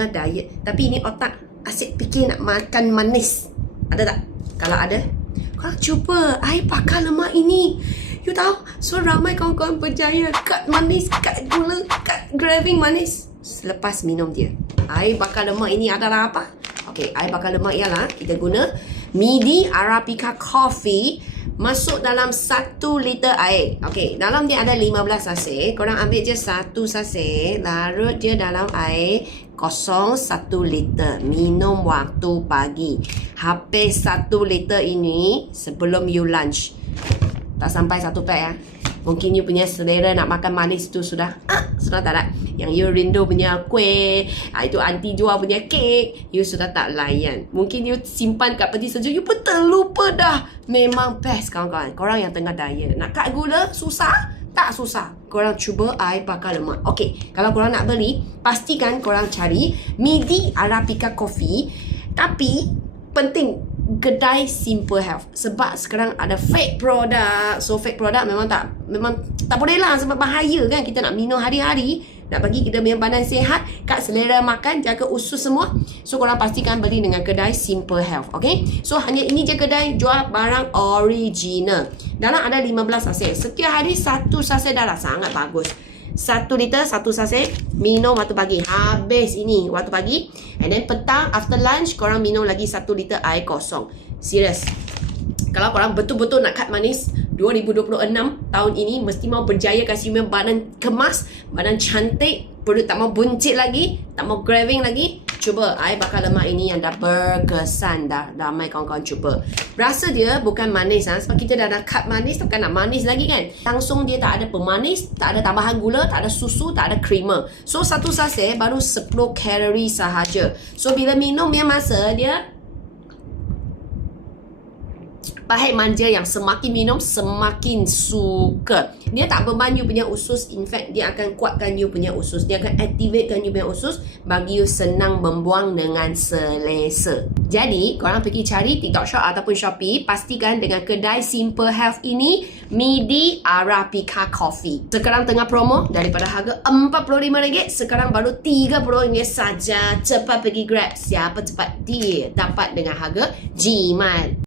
tengah diet, tapi ini otak asyik fikir nak makan manis. Ada tak? Kalau ada, korang cuba I bakar lemak ini. You tahu, so ramai kawan-kawan berjaya cut manis, cut gula, cut craving manis selepas minum dia. I bakar lemak ini adalah apa? Okay, I bakar lemak ialah kita guna Midi Arabica Coffee masuk dalam 1 liter air. Okay, dalam dia ada 15 sachet. Korang ambil je 1 sachet, larut dia dalam air kosong 1 liter. Minum waktu pagi. Habis 1 liter ini sebelum you lunch. Tak sampai 1 pack ya. Mungkin you punya selera nak makan manis tu sudah sudah tak ada. Yang you rindu punya kuih, itu aunty jual punya kek, you sudah tak layan. Mungkin you simpan kat peti sejuk, you pun terlupa dah. Memang best kawan-kawan. Korang yang tengah diet, nak cut gula susah? Tak susah. Korang cuba air bakar lemak. Okey, kalau korang nak beli, pastikan korang cari Midi Arabica Coffee. Tapi penting kedai Simple Health, sebab sekarang ada fake product. So fake product memang tak boleh lah, sebab bahaya kan. Kita nak minum hari-hari, nak bagi kita punya badan sihat, kat selera makan, jaga usus semua. So korang pastikan beli dengan kedai Simple Health. Okay, so hanya ini je kedai jual barang original. Dalam ada 15 sachet. Setiap hari 1 sachet dah lah, sangat bagus. 1 liter 1 sachet, minum waktu pagi. Habis ini waktu pagi, and then petang after lunch korang minum lagi 1 liter air kosong. Serius, kalau korang betul-betul nak cut manis 2026 tahun ini, mesti mau berjaya kasih badan kemas, badan cantik, perut tak mau buncit lagi, tak mau craving lagi, cuba air bakar lemak ini yang dah berkesan. Dah ramai kawan-kawan cuba. Rasa dia bukan manis sebab kita dah nak cut manis, takkan nak manis lagi kan. Langsung dia tak ada pemanis, tak ada tambahan gula, tak ada susu, tak ada creamer. So 1 sachet baru 10 kalori sahaja. So bila minum dia masa dia pahit manja, yang semakin minum semakin suka. Dia tak beban you punya usus. In fact, dia akan kuatkan you punya usus. Dia akan activatekan you punya usus, bagi you senang membuang dengan selesa. Jadi, korang pergi cari TikTok Shop ataupun Shopee. Pastikan dengan kedai Simple Health ini, Midi Arabica Coffee. Sekarang tengah promo, daripada harga RM45, sekarang baru RM30 saja. Cepat pergi grab. Siapa cepat dia dapat dengan harga jimat.